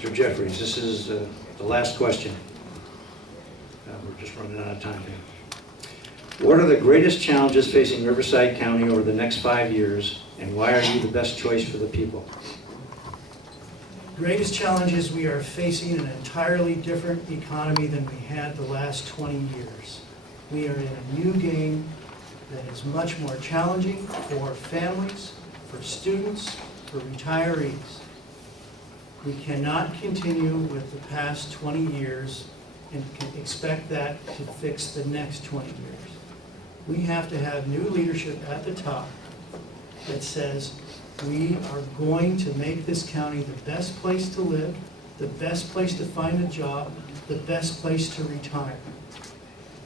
Mr. Jeffries, this is the last question. We're just running out of time here. What are the greatest challenges facing Riverside County over the next 5 years, and why are you the best choice for the people? Greatest challenge is we are facing an entirely different economy than we had the last 20 years. We are in a new game that is much more challenging for families, for students, for retirees. We cannot continue with the past 20 years and can expect that to fix the next 20 years. We have to have new leadership at the top that says we are going to make this county the best place to live, the best place to find a job, the best place to retire.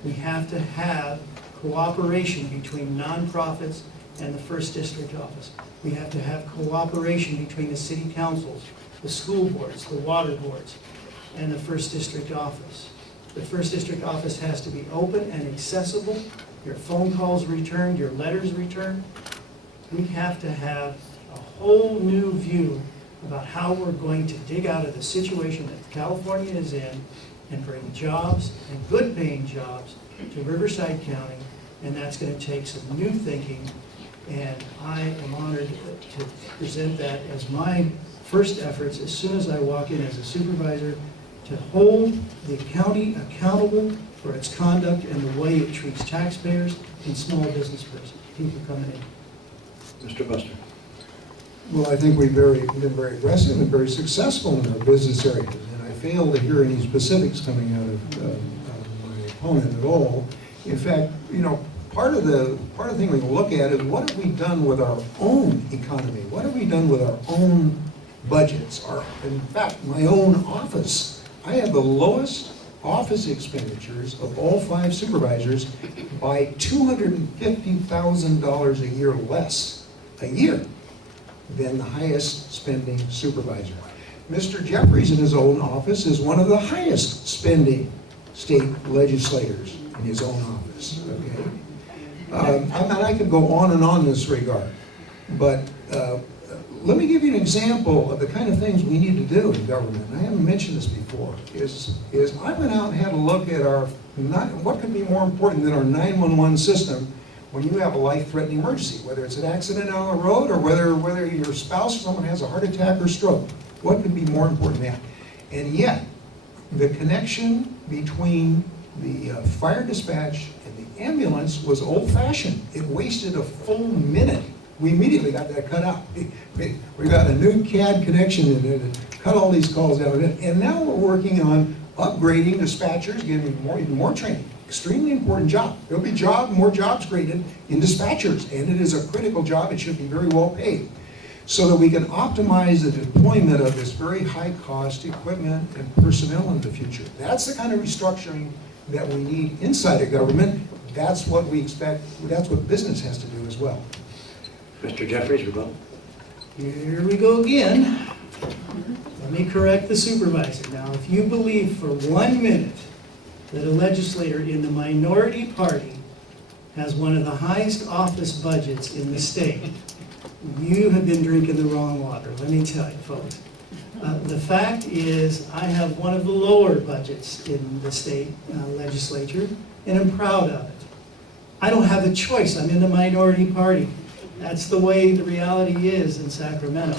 We have to have cooperation between nonprofits and the First District office. We have to have cooperation between the city councils, the school boards, the water boards, and the First District office. The First District office has to be open and accessible, your phone calls returned, your letters returned. We have to have a whole new view about how we're going to dig out of the situation that California is in and bring jobs and good paying jobs to Riverside County, and that's going to take some new thinking, and I am honored to present that as my first efforts as soon as I walk in as a supervisor to hold the county accountable for its conduct and the way it treats taxpayers and small business people coming in. Mr. Buster. Well, I think we've been very aggressive and very successful in our business areas, and I fail to hear any specifics coming out of my opponent at all. In fact, you know, part of the thing we look at is what have we done with our own economy? What have we done with our own budgets? In fact, my own office. I have the lowest office expenditures of all 5 supervisors by $250,000 a year less a year than the highest spending supervisor. Mr. Jeffries in his own office is one of the highest spending state legislators in his own office. Okay, I could go on and on in this regard, but let me give you an example of the kind of things we need to do in government. I haven't mentioned this before. Is I went out and had a look at what could be more important than our 911 system when you have a life-threatening emergency, whether it's an accident on the road or whether your spouse or someone has a heart attack or stroke. What could be more important than that? And yet, the connection between the fire dispatch and the ambulance was old-fashioned. It wasted a full minute. We immediately got that cut out. We got a new CAD connection in there to cut all these calls out. And now we're working on upgrading dispatchers, giving even more training. Extremely important job. There'll be more jobs created in dispatchers, and it is a critical job. It should be very well paid, so that we can optimize the deployment of this very high-cost equipment and personnel in the future. That's the kind of restructuring that we need inside of government. That's what we expect. That's what business has to do as well. Mr. Jeffries, rebuttal. Here we go again. Let me correct the supervisor. Now, if you believe for 1 minute that a legislator in the minority party has one of the highest office budgets in the state, you have been drinking the wrong water, let me tell you, folks. The fact is, I have one of the lower budgets in the state legislature, and I'm proud of it. I don't have a choice. I'm in the minority party. That's the way the reality is in Sacramento.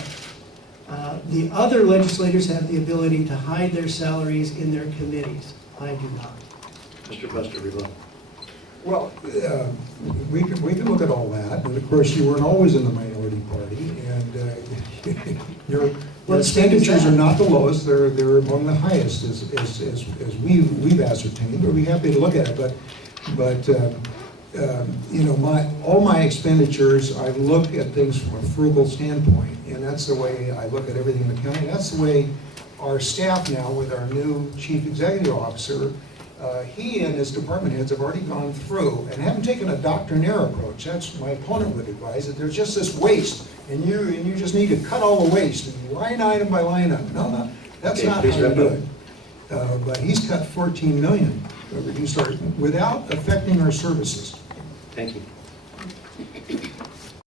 The other legislators have the ability to hide their salaries in their committees. I do not. Mr. Buster, rebuttal. Well, we can look at all that, and of course you weren't always in the minority party, and your expenditures are not the lowest; they're among the highest, as we've ascertained. But we're happy to look at it. But you know, all my expenditures, I look at things from a frugal standpoint, and that's the way I look at everything in the county. That's the way our staff now, with our new chief executive officer. He and his department heads have already gone through and haven't taken a doctrinaire approach. That's my opponent would advise, that there's just this waste, and you just need to cut all the waste, and line item by line item. No, that's not how you do it. But he's cut $14 million, reduced our, without affecting our services. Thank you.